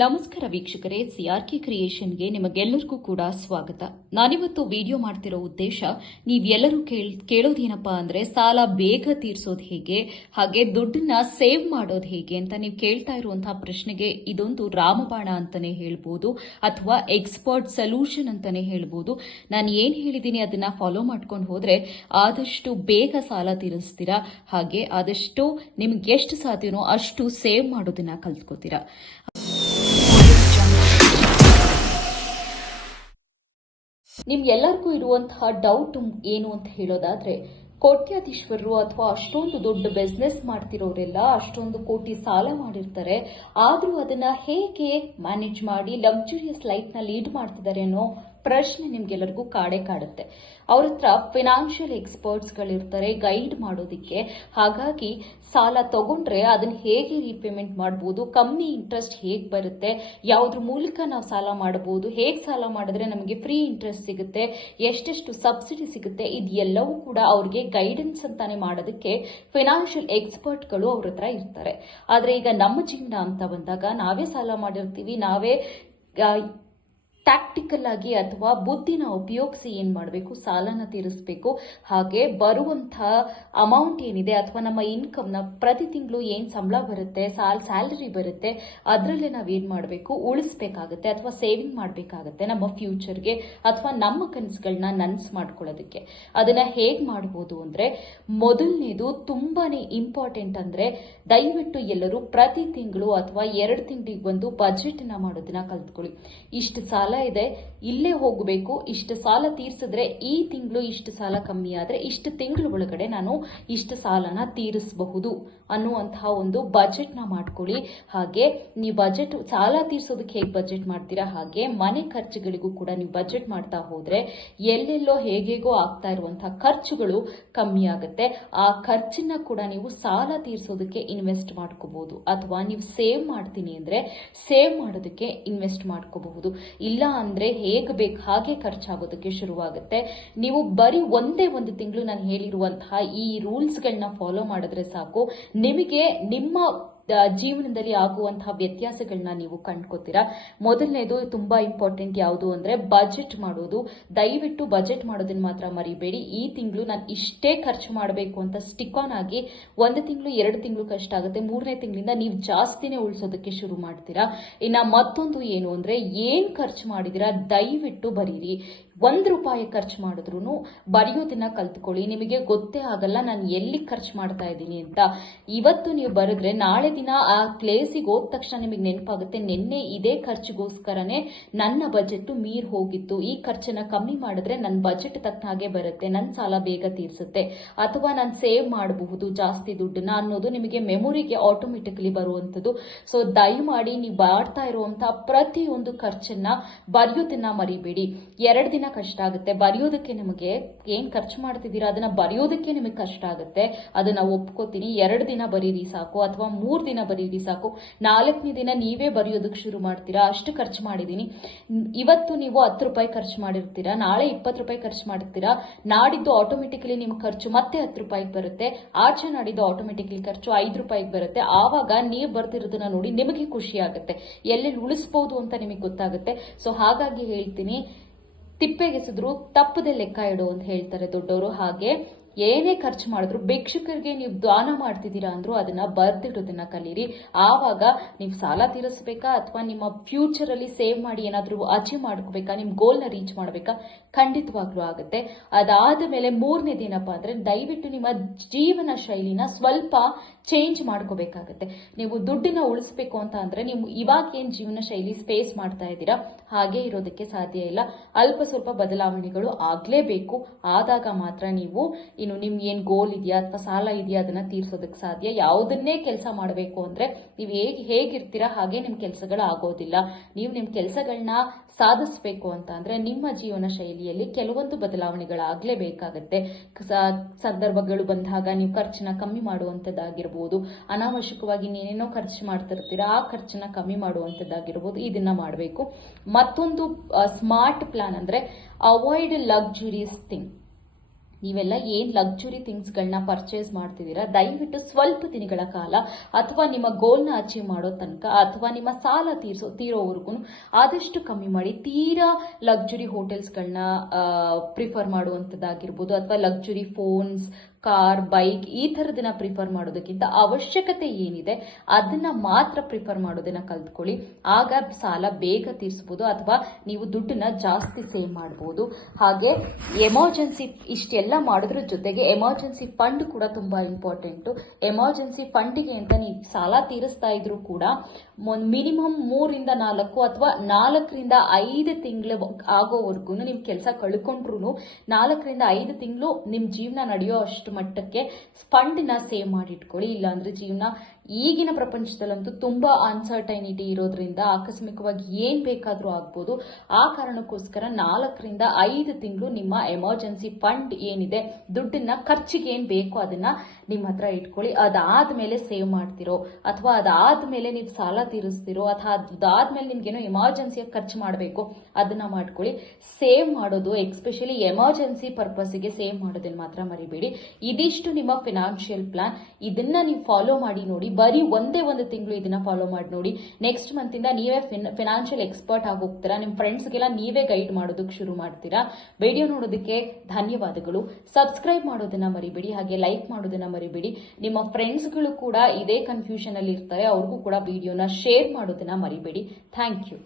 ನಮಸ್ಕಾರ ವೀಕ್ಷಕರೇ ಸಿಆರ್ಕೆ ಕ್ರಿಯೇಷನ್ಗೆ ನಿಮಗೆಲ್ಲರಿಗೂ ಕೂಡ ಸ್ವಾಗತ. ನಾನಿವತ್ತು ವಿಡಿಯೋ ಮಾಡ್ತಿರೋ ಉದ್ದೇಶ, ನೀವೆಲ್ಲರೂ ಕೇಳ್, ಕೇಳೋದೇನಪ್ಪಾ ಅಂದ್ರೆ ಸಾಲ ಬೇಗ ತೀರಿಸೋದು ಹೇಗೆ, ಹಾಗೆ ದುಡ್ಡನ್ನ ಸೇವ್ ಮಾಡೋದು ಹೇಗೆ ಅಂತ ನೀವು ಕೇಳ್ತಾ ಇರುವಂತಹ ಪ್ರಶ್ನೆಗೆ ಇದೊಂದು ರಾಮಬಾಣ ಅಂತಾನೆ ಹೇಳ್ಬೋದು, ಅಥವಾ ಎಕ್ಸ್ಪರ್ಟ್ ಸೊಲ್ಯೂಷನ್ ಅಂತಾನೆ ಹೇಳ್ಬೋದು. ನಾನು ಏನ್ ಹೇಳಿದ್ದೀನಿ ಅದನ್ನ ಫಾಲೋ ಮಾಡ್ಕೊಂಡು ಹೋದ್ರೆ ಆದಷ್ಟು ಬೇಗ ಸಾಲ ತೀರಿಸ್ತೀರಾ, ಹಾಗೆ ಆದಷ್ಟು ನಿಮ್ಗೆ ಎಷ್ಟು ಸಾಧ್ಯನೋ ಅಷ್ಟು ಸೇವ್ ಮಾಡೋದನ್ನ ಕಲ್ತ್ಕೋತೀರಾ. ನಿಮ್ಗೆಲ್ಲರಿಗೂ ಇರುವಂತಹ ಡೌಟ್ ಏನು ಅಂತ ಹೇಳೋದಾದ್ರೆ, ಕೋಟ್ಯಾಧೀಶ್ವರರು ಅಥವಾ ಅಷ್ಟೊಂದು ದೊಡ್ಡ ಬಿಸ್ನೆಸ್ ಮಾಡ್ತಿರೋರೆಲ್ಲ ಅಷ್ಟೊಂದು ಕೋಟಿ ಸಾಲ ಮಾಡಿರ್ತಾರೆ, ಆದ್ರೂ ಅದನ್ನ ಹೇಗೆ ಮ್ಯಾನೇಜ್ ಮಾಡಿ ಲಕ್ಸುರಿಯಸ್ನ ಲೀಡ್ ಮಾಡ್ತಿದ್ದಾರೆ ಅನ್ನೋ ಪ್ರಶ್ನೆ ನಿಮ್ಗೆಲ್ಲರಿಗೂ ಕಾಡೇ ಕಾಡುತ್ತೆ. ಅವ್ರ ಹತ್ರ ಫಿನಾನ್ಷಿಯಲ್ ಎಕ್ಸ್ಪರ್ಟ್ಸ್ಗಳಿರ್ತಾರೆ ಗೈಡ್ ಮಾಡೋದಿಕ್ಕೆ. ಹಾಗಾಗಿ ಸಾಲ ತಗೊಂಡ್ರೆ ಅದನ್ನ ಹೇಗೆ ರೀಪೇಮೆಂಟ್ ಮಾಡ್ಬೋದು, ಕಮ್ಮಿ ಇಂಟ್ರೆಸ್ಟ್ ಹೇಗೆ ಬರುತ್ತೆ, ಯಾವ್ದ್ರ ಮೂಲಕ ನಾವು ಸಾಲ ಮಾಡಬಹುದು ಹೇಗೆ ಸಾಲ ಮಾಡಿದ್ರೆ ನಮಗೆ ಫ್ರೀ ಇಂಟ್ರೆಸ್ಟ್ ಸಿಗುತ್ತೆ, ಎಷ್ಟೆಷ್ಟು ಸಬ್ಸಿಡಿ ಸಿಗುತ್ತೆ ಇದೆಲ್ಲವೂ ಕೂಡ ಅವ್ರಿಗೆ ಗೈಡೆನ್ಸ್ ಅಂತಾನೆ ಮಾಡೋದಕ್ಕೆ ಫಿನಾನ್ಷಿಯಲ್ ಎಕ್ಸ್ಪರ್ಟ್ಗಳು ಅವ್ರ ಹತ್ರ ಇರ್ತಾರೆ. ಆದ್ರೆ ಈಗ ನಮ್ಮ ಜೀವನ ಅಂತ ಬಂದಾಗ ನಾವೇ ಸಾಲ ಮಾಡಿರ್ತೀವಿ, ನಾವೇ ಟ್ಯಾಕ್ಟಿಕಲ್ ಆಗಿ ಅಥವಾ ಬುದ್ಧಿನ ಉಪಯೋಗಿಸಿ ಏನ್ ಮಾಡಬೇಕು? ಸಾಲನ ತೀರಿಸಬೇಕು. ಹಾಗೆ ಬರುವಂತಹ ಅಮೌಂಟ್ ಏನಿದೆ ಅಥವಾ ನಮ್ಮ ಇನ್ಕಮ್ನ ಪ್ರತಿ ತಿಂಗಳು ಏನ್ ಸಂಬಳ ಬರುತ್ತೆ, ಸಾಲ್ ಸ್ಯಾಲರಿ ಬರುತ್ತೆ, ಅದರಲ್ಲೇ ನಾವು ಏನ್ ಮಾಡಬೇಕು? ಉಳಿಸ್ಬೇಕಾಗತ್ತೆ ಅಥವಾ ಸೇವಿಂಗ್ ಮಾಡಬೇಕಾಗತ್ತೆ ನಮ್ಮ ಫ್ಯೂಚರ್ಗೆ ಅಥವಾ ನಮ್ಮ ಕನಸುಗಳನ್ನ ನನ್ಸ್ ಮಾಡ್ಕೊಳ್ಳೋದಕ್ಕೆ. ಅದನ್ನ ಹೇಗ್ ಮಾಡ್ಬೋದು ಅಂದ್ರೆ ಮೊದಲನೇದು ತುಂಬಾನೇ ಇಂಪಾರ್ಟೆಂಟ್ ಅಂದ್ರೆ ದಯವಿಟ್ಟು ಎಲ್ಲರೂ ಪ್ರತಿ ತಿಂಗಳು ಅಥವಾ ಎರಡು ತಿಂಗಳಿಗೆ ಒಂದು ಬಜೆಟ್ನ ಮಾಡೋದನ್ನ ಕಲ್ತ್ಕೊಳ್ಳಿ. ಇಷ್ಟು ಸಾಲ ಇದೆ, ಇಲ್ಲೇ ಹೋಗಬೇಕು, ಇಷ್ಟು ಸಾಲ ತೀರಿಸಿದ್ರೆ ಈ ತಿಂಗಳು ಇಷ್ಟು ಸಾಲ ಕಮ್ಮಿ ಆದ್ರೆ ಇಷ್ಟು ತಿಂಗಳು ಒಳಗಡೆ ನಾನು ಇಷ್ಟು ಸಾಲನ ತೀರಿಸಬಹುದು ಅನ್ನುವಂತಹ ಒಂದು ಬಜೆಟ್ನ ಮಾಡ್ಕೊಳ್ಳಿ. ಹಾಗೆ ನೀವು ಬಜೆಟ್ ಸಾಲ ತೀರ್ಸೋದಕ್ಕೆ ಹೇಗೆ ಬಜೆಟ್ ಮಾಡ್ತೀರಾ? ಹಾಗೆ ಮನೆ ಖರ್ಚುಗಳಿಗೂ ಕೂಡ ನೀವು ಬಜೆಟ್ ಮಾಡ್ತಾ ಹೋದ್ರೆ ಎಲ್ಲೆಲ್ಲೋ ಹೇಗೇಗೋ ಆಗ್ತಾ ಇರುವಂತಹ ಖರ್ಚುಗಳು ಕಮ್ಮಿ ಆಗುತ್ತೆ. ಆ ಖರ್ಚನ್ನ ಕೂಡ ನೀವು ಸಾಲ ತೀರ್ಸೋದಕ್ಕೆ ಇನ್ವೆಸ್ಟ್ ಮಾಡ್ಕೋಬಹುದು. ಅಥವಾ ನೀವು ಸೇವ್ ಮಾಡ್ತೀನಿ ಅಂದ್ರೆ ಸೇವ್ ಮಾಡೋದಕ್ಕೆ ಇನ್ವೆಸ್ಟ್ ಮಾಡ್ಕೋಬಹುದು. ಇಲ್ಲ ಅಂದ್ರೆ ಹೇಗೆ ಬೇಕು, ಹಾಗೆ ಖರ್ಚಾಗೋದಕ್ಕೆ ಶುರುವಾಗುತ್ತೆ. ನೀವು ಬರೀ ಒಂದೇ ಒಂದು ತಿಂಗಳು ನಾನು ಹೇಳಿರುವಂತಹ ಈ ರೂಲ್ಸ್ಗಳನ್ನ ಫಾಲೋ ಮಾಡಿದ್ರೆ ಸಾಕು. ನಿಮಗೆ ನಿಮ್ಮ ಜೀವನದಲ್ಲಿ ಆಗುವಂತಹ ವ್ಯತ್ಯಾಸಗಳನ್ನ ನೀವು ಕಂಡ್ಕೋತೀರಾ? ಮೊದಲನೇದು ತುಂಬಾ ಇಂಪಾರ್ಟೆಂಟ್ ಯಾವುದು ಅಂದ್ರೆ ಬಜೆಟ್ ಮಾಡೋದು. ದಯವಿಟ್ಟು ಬಜೆಟ್ ಮಾಡೋದನ್ನ ಮಾತ್ರ ಮರಿಬೇಡಿ. ಈ ತಿಂಗಳು ನಾನು ಇಷ್ಟೇ ಖರ್ಚು ಮಾಡಬೇಕು ಅಂತ ಸ್ಟಿಕ್ ಆನ್ ಆಗಿ ಒಂದು ತಿಂಗಳು, ಎರಡು ತಿಂಗಳು ಕಷ್ಟ ಆಗುತ್ತೆ. ಮೂರನೇ ತಿಂಗಳಿಂದ ನೀವು ಜಾಸ್ತಿನೇ ಉಳಿಸೋದಕ್ಕೆ ಶುರು ಮಾಡ್ತೀರಾ? ಇನ್ನ ಮತ್ತೊಂದು ಏನು ಅಂದ್ರೆ ಏನ್ ಖರ್ಚು ಮಾಡಿದೀರಾ? ದಯವಿಟ್ಟು ಬರೀರಿ. ಒಂದ್ ರೂಪಾಯಿ ಖರ್ಚು ಮಾಡಿದ್ರು ಬರೆಯೋದನ್ನ ಕಲ್ತ್ಕೊಳ್ಳಿ. ನಿಮಗೆ ಗೊತ್ತೇ ಆಗಲ್ಲ ನಾನು ಎಲ್ಲಿ ಖರ್ಚು ಮಾಡ್ತಾ ಇದ್ದೀನಿ ಅಂತ. ಇವತ್ತು ನೀವು ಬರೆದ್ರೆ ನಾಳೆ ದಿನ ಆ ಪ್ಲೇಸಿಗೆ ಹೋದ ತಕ್ಷಣ ನಿಮಗೆ ನೆನಪಾಗುತ್ತೆ, ನಿನ್ನೆ ಇದೇ ಖರ್ಚಿಗೋಸ್ಕರನೇ ನನ್ನ ಬಜೆಟ್ ಮೀರ್ ಹೋಗಿತ್ತು. ಈ ಖರ್ಚನ್ನ ಕಮ್ಮಿ ಮಾಡಿದ್ರೆ ನನ್ನ ಬಜೆಟ್ ತಕ್ಕ ಹಾಗೆ ಬರುತ್ತೆ ನನ್ನ ಸಾಲ ಬೇಗ ತೀರಿಸುತ್ತೆ. ಅಥವಾ ನಾನು ಸೇವ್ ಮಾಡಬಹುದು ಜಾಸ್ತಿ ದುಡ್ಡನ್ನ ಅನ್ನೋದು ನಿಮಗೆ ಮೆಮೊರಿಗೆ ಆಟೋಮೆಟಿಕ್ಲಿ ಬರುವಂಥದ್ದು. ಸೊ ದಯಮಾಡಿ ನೀವು ಮಾಡ್ತಾ ಇರುವಂತಹ ಪ್ರತಿಯೊಂದು ಖರ್ಚನ್ನ ಬರೆಯೋದನ್ನ ಮರಿಬೇಡಿ. ಎರಡು ದಿನ ಕಷ್ಟ ಆಗುತ್ತೆ. ಬರೆಯೋದಕ್ಕೆ ನಿಮಗೆ ಏನ್ ಖರ್ಚು ಮಾಡ್ತಿದ್ದೀರಾ? ಅದನ್ನ ಬರೆಯೋದಕ್ಕೆ ನಿಮಗೆ ಕಷ್ಟ ಆಗುತ್ತೆ. ಅದನ್ನ ಒಪ್ಕೋತೀನಿ. ಎರಡು ದಿನ ಬರೀರಿ ಸಾಕು ಅಥವಾ ಮೂರು ದಿನ ಬರೀರಿ ಸಾಕು. ನಾಲ್ಕನೇ ದಿನ ನೀವೇ ಬರೆಯೋದಕ್ಕೆ ಶುರು ಮಾಡ್ತೀರಾ? ಅಷ್ಟು ಖರ್ಚು ಮಾಡಿದೀನಿ ಇವತ್ತು ನೀವು ಹತ್ತು ರೂಪಾಯಿ ಖರ್ಚು ಮಾಡಿರ್ತೀರಾ? ನಾಳೆ ಇಪ್ಪತ್ತು ರೂಪಾಯಿ ಖರ್ಚು ಮಾಡ್ತೀರಾ? ನಾಡಿದ್ದು ಆಟೋಮೆಟಿಕಲಿ ನಿಮ್ಮ ಖರ್ಚು ಮತ್ತೆ ಹತ್ತು ರೂಪಾಯಿಗೆ ಬರುತ್ತೆ. ಆಚೆ ನಾಡಿದ್ದು ಆಟೋಮೆಟಿಕಲಿ ಖರ್ಚು ಐದು ರೂಪಾಯಿಗೆ ಬರುತ್ತೆ. ಆವಾಗ ನೀವು ಬರ್ತಿರೋದನ್ನ ನೋಡಿ ನಿಮಗೆ ಖುಷಿ ಆಗುತ್ತೆ. ಎಲ್ಲೆಲ್ಲಿ ಉಳಿಸ್ಬೋದು ಅಂತ ನಿಮಗೆ ಗೊತ್ತಾಗುತ್ತೆ. ಸೊ ಹಾಗಾಗಿ ಹೇಳ್ತೀನಿ ತಿಪ್ಪೆಗೆಸಿದ್ರು ತಪ್ಪದೆ ಲೆಕ್ಕ ಇಡು ಅಂತ ಹೇಳ್ತಾರೆ ದೊಡ್ಡವರು. ಹಾಗೆ ಏನೇ ಖರ್ಚು ಮಾಡಿದ್ರು ಭಿಕ್ಷುಕರಿಗೆ ನೀವು ದಾನ ಮಾಡ್ತಿದ್ದೀರಾ ಅಂದ್ರು ಅದನ್ನ ಬರ್ದಿಡೋದನ್ನ ಕಲೀರಿ. ಆವಾಗ ನೀವು ಸಾಲ ತೀರಿಸಬೇಕಾ ಅಥವಾ ನಿಮ್ಮ ಫ್ಯೂಚರ್ ಅಲ್ಲಿ ಸೇವ್ ಮಾಡಿ ಏನಾದರೂ ಅಚೀವ್ ಮಾಡ್ಕೋಬೇಕಾ? ನಿಮ್ ಗೋಲ್ನ ರೀಚ್ ಮಾಡ್ಬೇಕಾ? ಖಂಡಿತವಾಗ್ಲೂ ಆಗುತ್ತೆ. ಅದಾದ ಮೇಲೆ ಮೂರನೇ ಏನಪ್ಪಾ ಅಂದ್ರೆ ದಯವಿಟ್ಟು ನಿಮ್ಮ ಜೀವನ ಶೈಲಿನ ಸ್ವಲ್ಪ ಚೇಂಜ್ ಮಾಡ್ಕೋಬೇಕಾಗತ್ತೆ. ನೀವು ದುಡ್ಡಿನ ಉಳಿಸ್ಬೇಕು ಅಂತ ಅಂದ್ರೆ ನೀವು ಇವಾಗ ಏನ್ ಜೀವನ ಶೈಲಿ ಸ್ಪೇಸ್ ಮಾಡ್ತಾ ಇದ್ದೀರಾ? ಹಾಗೆ ಇರೋದಕ್ಕೆ ಸಾಧ್ಯ ಇಲ್ಲ. ಅಲ್ಪ ಸ್ವಲ್ಪ ಬದಲಾವಣೆಗಳು ಆಗ್ಲೇಬೇಕು. ಆದಾಗ ಮಾತ್ರ ನೀವು ಇನ್ನು ನಿಮ್ಗೆ ಏನು ಗೋಲ್ ಇದೆಯಾ ಅಥವಾ ಸಾಲ ಇದೆಯಾ ಅದನ್ನ ತೀರ್ಸೋದಕ್ಕೆ ಸಾಧ್ಯ? ಯಾವುದನ್ನೇ ಕೆಲಸ ಮಾಡಬೇಕು ಅಂದ್ರೆ ನೀವು ಹೇಗೆ, ಹೇಗಿರ್ತೀರಾ ಹಾಗೆ ನಿಮ್ಮ ಕೆಲಸಗಳು ಆಗೋದಿಲ್ಲ. ನೀವು ನಿಮ್ಮ ಕೆಲಸಗಳನ್ನ ಸಾಧಿಸಬೇಕು ಅಂತ ಅಂದರೆ ನಿಮ್ಮ ಜೀವನ ಶೈಲಿಯಲ್ಲಿ ಕೆಲವೊಂದು ಬದಲಾವಣೆಗಳಾಗ್ಲೇಬೇಕಾಗತ್ತೆ. ಸಂದರ್ಭಗಳು ಬಂದಾಗ ನೀವು ಖರ್ಚನ್ನ ಕಮ್ಮಿ ಮಾಡುವಂಥದ್ದಾಗಿರ್ಬೋದು. ಅನಾವಶ್ಯಕವಾಗಿ ನೀನೇನೋ ಖರ್ಚು ಮಾಡ್ತಿರ್ತೀರಾ, ಆ ಖರ್ಚನ್ನ ಕಮ್ಮಿ ಮಾಡುವಂಥದ್ದಾಗಿರ್ಬೋದು. ಇದನ್ನ ಮಾಡಬೇಕು. ಮತ್ತೊಂದು ಸ್ಮಾರ್ಟ್ ಪ್ಲಾನ್ ಅಂದ್ರೆ ಅವಾಯ್ಡ್ ಲಕ್ಸುರೀಸ್ ಥಿಂಗ್ ನೀವೆಲ್ಲ ಏನ್ ಲಕ್ಸುರಿ ಥಿಂಗ್ಸ್ಗಳನ್ನ ಪರ್ಚೇಸ್ ಮಾಡ್ತಿದ್ದೀರಾ, ದಯವಿಟ್ಟು ಸ್ವಲ್ಪ ದಿನಗಳ ಕಾಲ ಅಥವಾ ನಿಮ್ಮ ಗೋಲ್ನ ಅಚೀವ್ ಮಾಡೋ ತನಕ ಅಥವಾ ನಿಮ್ಮ ಸಾಲ ತೀರಿಸೋ, ತೀರೋವರೆಗೂ ಆದಷ್ಟು ಕಮ್ಮಿ ಮಾಡಿ ತೀರಾ ಲಕ್ಸುರಿ ಹೋಟೆಲ್ಸ್ಗಳನ್ನ ಪ್ರಿಫರ್ ಮಾಡುವಂಥದ್ದಾಗಿರ್ಬೋದು ಅಥವಾ ಲಕ್ಸುರಿ ಫೋನ್ಸ್ ಕಾರ್ ಬೈಕ್ ಈ ಥರದನ್ನ ಪ್ರಿಫರ್ ಮಾಡೋದಕ್ಕಿಂತ ಅವಶ್ಯಕತೆ ಏನಿದೆ ಅದನ್ನ ಮಾತ್ರ ಪ್ರಿಫರ್ ಮಾಡೋದನ್ನ ಕಲ್ತ್ಕೊಳ್ಳಿ. ಆಗ ಸಾಲ ಬೇಗ ತೀರಿಸ್ಬೋದು ಅಥವಾ ನೀವು ದುಡ್ಡನ್ನ ಜಾಸ್ತಿ ಸೇವ್ ಮಾಡ್ಬೋದು. ಹಾಗೆ ಎಮರ್ಜೆನ್ಸಿ ಇಷ್ಟೆಲ್ಲ ಮಾಡೋದ್ರ ಜೊತೆಗೆ ಎಮರ್ಜೆನ್ಸಿ ಫಂಡ್ ಕೂಡ ತುಂಬಾ ಇಂಪಾರ್ಟೆಂಟು ಎಮರ್ಜೆನ್ಸಿ ಫಂಡಿಗೆ ಅಂತ ನೀವು ಸಾಲ ತೀರಿಸ್ತಾ ಇದ್ರು ಕೂಡ ಮಿನಿಮಮ್ ಮೂರಿಂದ ನಾಲ್ಕು ಅಥವಾ ನಾಲ್ಕರಿಂದ ಐದು ತಿಂಗಳು ಆಗೋವರೆಗೂ ನಿಮ್ ಕೆಲಸ ಕಳ್ಕೊಂಡ್ರು ನಾಲ್ಕರಿಂದ ಐದು ತಿಂಗಳು ನಿಮ್ಮ ಜೀವನ ನಡೆಯೋ ಅಷ್ಟು ಮಟ್ಟಕ್ಕೆ ಫಂಡ್ನ ಸೇವ್ ಮಾಡಿಟ್ಕೊಳ್ಳಿ. ಇಲ್ಲಾಂದ್ರೆ ಜೀವನ ಈಗಿನ ಪ್ರಪಂಚದಲ್ಲಂತೂ ತುಂಬಾ ಅನ್ಸರ್ಟೈನಿಟಿ ಇರೋದ್ರಿಂದ ಆಕಸ್ಮಿಕವಾಗಿ ಏನ್ ಬೇಕಾದ್ರೂ ಆಗ್ಬೋದು. ಆ ಕಾರಣಕ್ಕೋಸ್ಕರ ನಾಲ್ಕರಿಂದ ಐದು ತಿಂಗಳು ನಿಮ್ಮ ಎಮರ್ಜೆನ್ಸಿ ಫಂಡ್ ಏನಿದೆ, ದುಡ್ಡನ್ನ ಖರ್ಚಿಗೆ ಏನ್ ಬೇಕೋ ಅದನ್ನ ನಿಮ್ಮ ಹತ್ರ ಇಟ್ಕೊಳ್ಳಿ. ಅದಾದ್ಮೇಲೆ ಸೇವ್ ಮಾಡ್ತಿರೋ. ಅಥವಾ ಅದಾದ ಮೇಲೆ ನೀವು ಸಾಲ ತೀರಿಸ್ತಿರೋ. ಅಥವಾ ಅದಾದ್ಮೇಲೆ ನಿಮ್ಗೇನೋ ಎಮರ್ಜೆನ್ಸಿಯಾಗಿ ಖರ್ಚು ಮಾಡಬೇಕು. ಅದನ್ನ ಮಾಡ್ಕೊಳ್ಳಿ. ಸೇವ್ ಮಾಡೋದು ಎಕ್ಸ್ಪೆಷಲಿ ಎಮರ್ಜೆನ್ಸಿ ಪರ್ಪಸ್ಗೆ ಸೇವ್ ಮಾಡೋದನ್ನ ಮಾತ್ರ ಮರಿಬೇಡಿ. ಇದಿಷ್ಟು ನಿಮ್ಮ ಫಿನಾನ್ಷಿಯಲ್ ಪ್ಲಾನ್ ಇದನ್ನ ನೀವು ಫಾಲೋ ಮಾಡಿ ನೋಡಿ ಬರೀ ಒಂದೇ ಒಂದು ತಿಂಗಳು ಇದನ್ನ ಫಾಲೋ ಮಾಡಿ ನೋಡಿ. ನೆಕ್ಸ್ಟ್ ಮಂತ್ ಇಂದ ನೀವೇ ಫಿನಾನ್ಷಿಯಲ್ ಎಕ್ಸ್ಪರ್ಟ್ ಆಗಿ ಹೋಗ್ತೀರಾ ನಿಮ್ಮ ಫ್ರೆಂಡ್ಸ್ಗೆಲ್ಲ ನೀವೇ ಗೈಡ್ ಮಾಡೋದಕ್ಕೆ ಶುರು ಮಾಡ್ತೀರಾ? ವಿಡಿಯೋ ನೋಡೋದಕ್ಕೆ ಧನ್ಯವಾದಗಳು. ಸಬ್ಸ್ಕ್ರೈಬ್ ಮಾಡೋದನ್ನ ಮರಿಬೇಡಿ, ಹಾಗೆ ಲೈಕ್ ಮಾಡೋದನ್ನ ಮರಿಬೇಡಿ. ನಿಮ್ಮ ಫ್ರೆಂಡ್ಸ್ಗಳು ಕೂಡ ಇದೇ ಕನ್ಫ್ಯೂಷನ್ ಅಲ್ಲಿ ಇರ್ತಾರೆ, ಅವ್ರಿಗೂ ಕೂಡ ವಿಡಿಯೋನ ಶೇರ್ ಮಾಡೋದನ್ನ ಮರಿಬೇಡಿ. Thank you